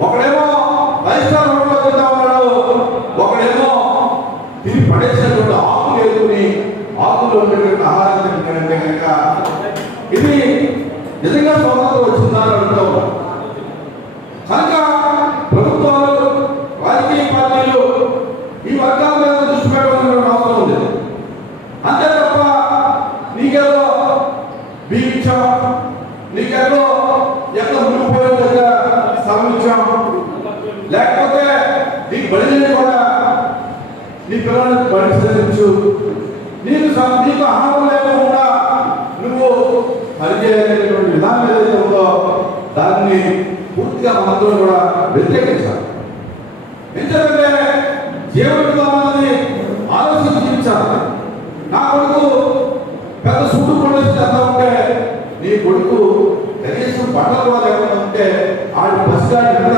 ఒకడేమో five star హోటల్లో తింటా ఉన్నాడు ఒకడేమో తిని పడేసినటువంటి ఆకులు వేసుకుని ఆకులు ఉండేటువంటి ఆహారం తింటాడంటే కనుక ఇది నిజంగా స్వతంత్రం వచ్చిందా అని అడుగుతా ఉన్నాం. కనుక ప్రభుత్వాలు రాజకీయ పార్టీలు ఈ వర్గాల మీద దృష్టి పెట్టవలసిన అవసరం ఉంది అంతే తప్ప నీకేదో బీగించాం నీకేదో ఎక్కడ మునిగిపోయిన దగ్గర స్థలం ఇచ్చాం లేకపోతే నీకు బడిని కూడా నీ పిల్లల్ని పరిశీలించు నీకు నీకు ఆహారం లేకుండా నువ్వు పనిచేయలేటువంటి విధానం ఏదైతే ఉందో దాన్ని పూర్తిగా మనతో కూడా వ్యతిరేకించాలి. ఎందుకంటే జీవన విధానాన్ని ఆలోచించాలి. నా కొడుకు పెద్ద సుట్టు కొట్టేసి ఉంటే నీ కొడుకు కనీసం బట్టలు కూడా లేకుండా ఉంటే ఆడి బస్గా ఎంత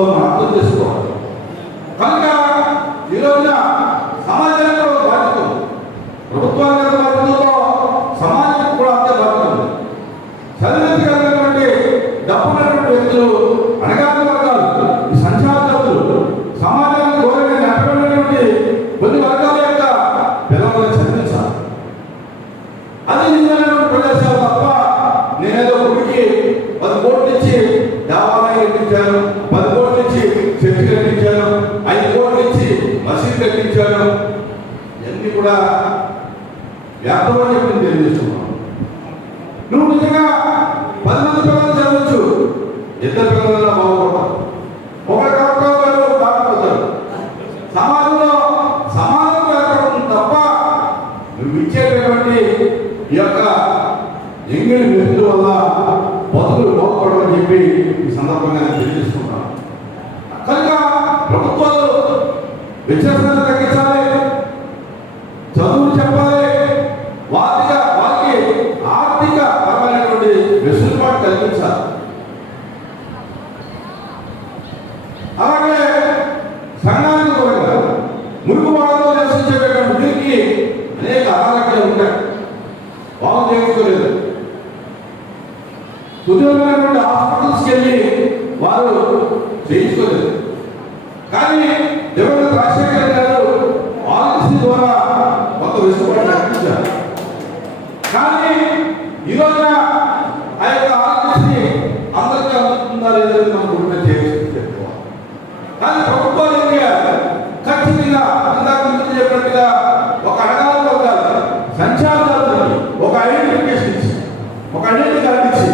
బాధపడుతుందో అర్థం చేసుకోవాలి. కనుక ఈ రోజున సమాజానికి కూడా ఒక బాధ్యత ఉంది ప్రభుత్వానికి ఎంత బాధ్యత ఉందో సమాజానికి కూడా అంతే బాధ్యత ఉంది చదివించగలిగినటువంటి డబ్బున్నటువంటి వ్యక్తులు అణగారిన వర్గాలు ఈ సంచార వ్యక్తులు సమాజానికి దూరంగా నెట్టబడినటువంటి కొన్ని వర్గాల యొక్క పిల్లలను చదివించాలి అది నిజమైనటువంటి ప్రదేశాలు తప్ప నేనేదో గుడికి పది కోట్లు ఇచ్చి దేవాలయం కట్టించాను పది కోట్లు ఇచ్చి చర్చి కట్టించాను ఐదు కోట్లు ఇచ్చి మసీద్ కట్టించాను ఇవన్నీ కూడా వ్యాపారం చెప్పి తెలియజేస్తున్నాను నువ్వు నిజంగా పది మంది పిల్లలు చదవచ్చు. ఇద్దరు పిల్లలు బాగుపడతారు. ఒకరి కర్తవ్యాలు దాటిపోతారు సమాజంలో సమాజం ఏర్పడుతుంది తప్ప నువ్వు ఇచ్చేటటువంటి ఈ యొక్క ఎంగిలి వ్యక్తుల వల్ల బతుకులు బాగుపడమని చెప్పి ఈ సందర్భంగా నేను తెలియజేస్తున్నాను. కనుక ప్రభుత్వాలు విద్యాసంస్థ తగ్గించాలి. సుదీర్ఘమైనటువంటి హాస్పిటల్స్కి వెళ్ళి వారు చేయించుకోలేదు కానీ దివంగత రాజశేఖర్ గారు ఆలోచన ద్వారా కొంత వెసులుబాటు కల్పించారు. కానీ ఈరోజు ఆ యొక్క ఆలోచన అందరికీ అందుతుందా లేదని మనకు గుర్తు చేయాల్సి చెప్పుకోవాలి కానీ ప్రభుత్వాలు ఏం చేయాలి ఖచ్చితంగా ఇందాక ముందు చెప్పినట్టుగా ఒక అడగాల వర్గాలు సంచారాలకి ఒక ఐడెంటిఫికేషన్ ఇచ్చి ఒక ఐడెంటిటీ కార్డు ఇచ్చి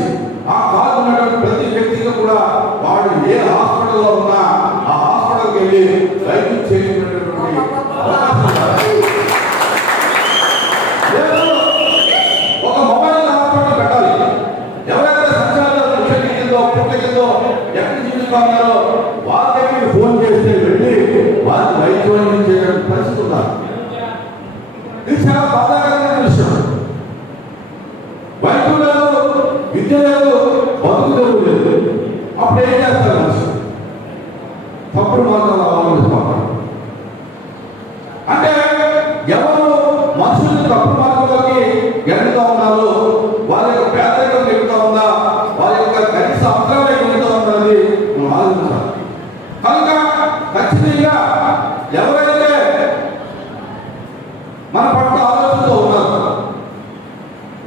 ఆ కార్డు ఉన్నటువంటి ప్రతి వ్యక్తికి కూడా వాడు ఏ హాస్పిటల్లో ఉన్నా ఆ హాస్పిటల్కి వెళ్ళి వైద్యం చేయించినటువంటి అవకాశం ఉండాలి. లేదు, ఒక మొబైల్ హాస్పిటల్ పెట్టాలి ఎవరైతే సంచారాలు ముఖ్య కిందో పుట్ట కిందో ఎక్కడ చూపిస్తున్నారో వాళ్ళ దగ్గరికి ఫోన్ చేస్తే వెళ్ళి వారికి వైద్యం అందించేటువంటి పరిస్థితి ఉండాలి. ఇది చాలా బాధాకరమైన విషయం. వైద్యం విద్య లేదు బతుకు లేదు. అప్పుడు ఏం చేస్తారు మనిషి తప్పుడు మార్గాలు అవలంబిస్తారు అంటే ఎవరు మనుషుల్ని తప్పుడు మార్గంలోకి ఎడుగుతా ఉన్నారో వాళ్ళ యొక్క పేదరికం ఎడుగుతా ఉందా వాళ్ళ యొక్క కనీస అవసరాలు ఎడుగుతా ఉన్నది మనం ఆలోచించాలి కనుక ఖచ్చితంగా ఎవరైతే మన పట్ల ఆలోచనతో ఉన్నారు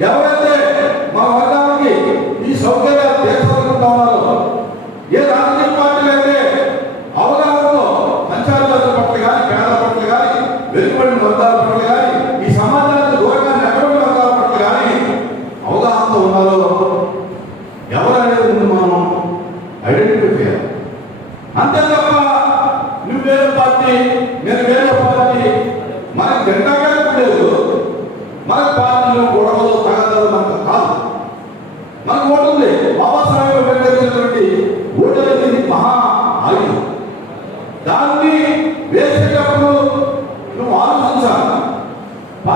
ఎవరైతే మన వర్గానికి ఈ సౌకర్యాలు తీర్చాలనుకుంటా ఉన్నారో ఏ రాజకీయ పార్టీలు అయితే అవగాహనతో సంచారాల పట్ల కానీ పేదల పట్ల కానీ వెనుకబడిన వర్గాల పట్ల కానీ ఈ సమాజానికి దూరంగా నెట్టబడిన వర్గాల పట్ల కానీ అవగాహనతో ఉన్నారో ఎవరనేది ముందు మనం ఐడెంటిఫై చేయాలి అంతే తప్ప నువ్వు వేరే పార్టీ నేను వేరే పార్టీ మనకి జెండాగా లేదు మన పార్టీలు గొడవలు తగదాలు మనకు కాదు మనకు ఓటు ఉంది బాబాసాహెబ్ అంబేద్కర్ ఇచ్చినటువంటి ఓటు అనేది మహా ఆయుధం దాన్ని వేసేటప్పుడు నువ్వు ఆలోచించాలి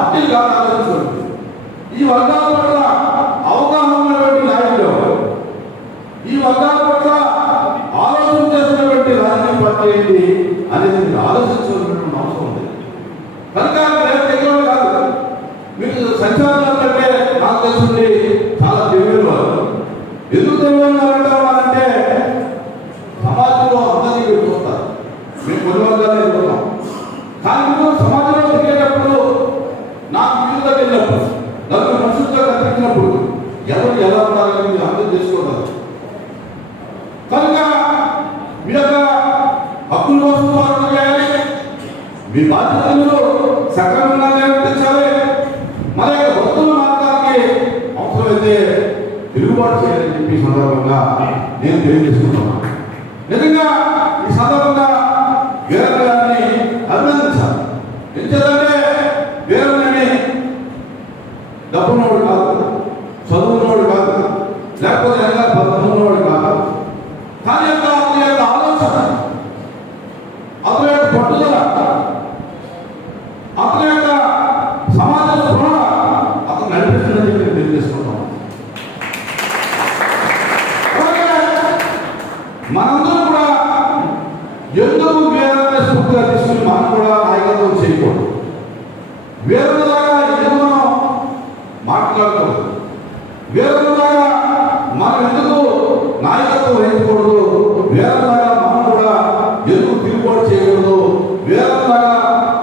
పార్టీలు కాదు ఆలోచించాలి ఈ వర్గాల పట్ల అవగాహన ఉన్నటువంటి నాయకులు ఈ వర్గాల పట్ల ఆలోచన చేసినటువంటి రాజకీయ పార్టీ ఏంటి అనేది మీరు ఆలోచించాల్సినటువంటి అవసరం ఉంది. కనుక నేను తెలియదు కాదు మీకు సంచారం అంటే నాకు తెలిసింది చాలా తెలియని వారు ఎందుకు తెలియని వారు అంటారు అంటే కోసం పోరాటం చేయాలి మీ బాధ్యతలు సక్రమంగా నిర్వర్తించాలి మన యొక్క భక్తుల మార్గానికి అవసరమైతే తిరుగుబాటు చేయాలని చెప్పి సందర్భంగా నేను తెలియజేసుకుంటున్నాను. నిజంగా ఈ సందర్భంగా వీరన్న గారిని అభినందించాలి. ఎందుకంటే వీరన్నని డబ్బున్నోడు కాదు చదువున్నోడు కాదు లేకపోతే ఎలా బతుకున్నోడు కాదు కానీ యొక్క అతని యొక్క ఆలోచన అతని యొక్క పట్టుదల అతని యొక్క సమాజ స్పృహ అతను నడిపిస్తుందని చెప్పి నేను తెలియజేసుకుంటాం అలాగే మనందరం కూడా ఎందుకు వేరే స్ఫూర్తిగా తీసుకుని మనం కూడా నాయకత్వం చేయకూడదు వేరొకలాగా ఎందుకు మనం మాట్లాడకూడదు వేరొకలాగా మనం ఎందుకు నాయకత్వం వహించకూడదు. వేరొకలాగా మనం కూడా ఎందుకు తిరుగుబాటు చేయకూడదు? వేరొకలాగా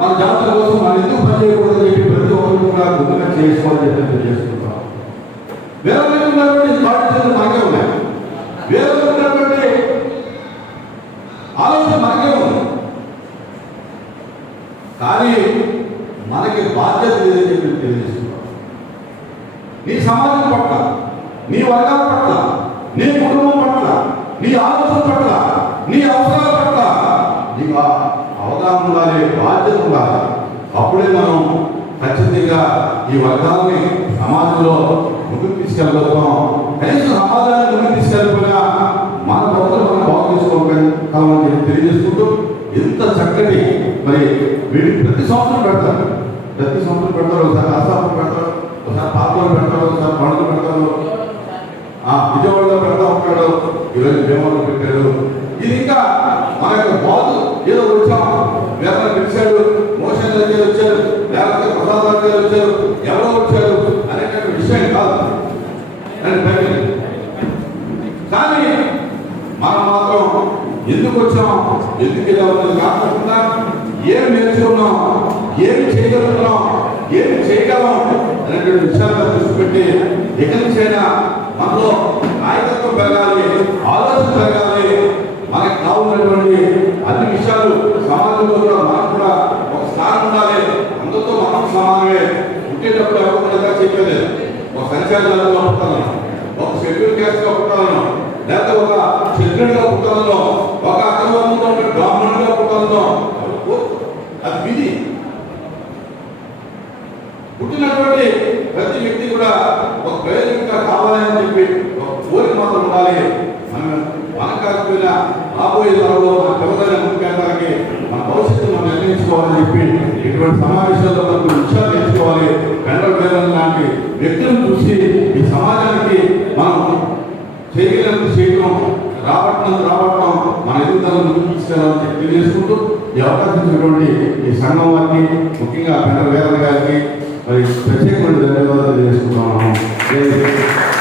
మన జాతుల కోసం మనం ఎందుకు పనిచేయకూడదు చెప్పి ప్రతి ఒక్కరు కూడా ముందుగా చేసుకోవాలని చెప్పి నేను చేసుకుంటాం వేరొకరికి ఉన్నటువంటి బాధ్యతలు మనకే ఉన్నాయి వేరొకరికి ఉన్నటువంటి ఆలోచన మనకే కానీ మనకి బాధ్యత లేదని చెప్పి తెలియజేస్తున్నాం నీ సమాజం పట్ల నీ వర్గాల పట్ల నీ కుటుంబం పట్ల నీ ఆలోచన పట్ల నీ అవసరాల పట్ల నీకు అవగాహన ఉండాలి బాధ్యత ఉండాలి. అప్పుడే మనం ఖచ్చితంగా ఈ వర్గాల్ని సమాజంలో ముందుకు తీసుకెళ్ళగలుగుతాం. కనీసం సమాజాన్ని ముందుకు తీసుకెళ్ళిపోయినా మన భక్తులు మనం బాగు కావాలని చెప్పి తెలియజేసుకుంటూ ఎంత చక్కటి మరి వీడికి ప్రతి సంవత్సరం పెడతారు. ప్రతి సంవత్సరం పెడతారు. ఒకసారి ఆసాపం పెడతారు. ఒకసారి పాపలు పెడతారు. ఒకసారి పండుగ పెడతారు. ఆ విజయవాడలో పెడతా ఉంటాడు. ఈరోజు భీమవరం పెట్టాడు ఇది ఇంకా మన యొక్క బాధ. ఏదో వచ్చాం వేరే పిలిచాడు మోషన్ దగ్గర వచ్చారు లేకపోతే ప్రసాద్ దగ్గర వచ్చారు ఎవరో వచ్చారు అనేటువంటి విషయం కాదు అని పైకి కానీ మనం మాత్రం ఎందుకు వచ్చాం ఎందుకు వెళ్ళామని కాకుండా ఏం నేర్చుకున్నాం ఏం చేయగలుగుతున్నాం ఏం చేయగలం అనేటువంటి విషయాలను దృష్టి పెట్టి ఇక నుంచైనా మనలో నాయకత్వం పెరగాలి ఆలోచన పెరగాలి మనకు కావాలన్నటువంటి అన్ని విషయాలు సమాజంలో కూడా మనకు కూడా ఒక స్థానం ఉండాలి అందరితో మనం సమానమే పుట్టేటప్పుడు ఎవరు చెప్పేది ఒక సంచారంలో పుట్టాలను ఒక షెడ్యూల్ క్యాస్ట్గా పుట్టాలను లేకపోతే ఒక క్షత్రుడిగా పుట్టాలను ఒక అగ్రవర్ణంలో ఉండే బ్రాహ్మణుడిగా పుట్టాలను అది విధి. పుట్టినటువంటి ప్రతి వ్యక్తి కూడా ఒక ప్రయోజనంగా కావాలని చెప్పి ఒక కోరిక మాత్రం ఉండాలి. మనం మనం కాకపోయినా రాబోయే తరంలో మన పిల్లల ముందుకెళ్ళడానికి మన భవిష్యత్తు మనం నిర్ణయించుకోవాలని చెప్పి ఇటువంటి సమావేశాల్లో మనకు విషయాలు నేర్చుకోవాలి. పెండల పేదల లాంటి వ్యక్తులను చూసి ఈ సమాజానికి మనం చేయగలిగినంత చేయడం రావటం రావటం మన ఎదుగుదలను ముందుకు తీసుకెళ్ళాలని చెప్పి తెలియజేసుకుంటూ ఈ అవకాశం ఇచ్చినటువంటి ఈ సంఘం వారికి ముఖ్యంగా పెద్ద వేదన గారికి మరి ప్రత్యేకమైన ధన్యవాదాలు తెలియజేసుకుంటున్నాను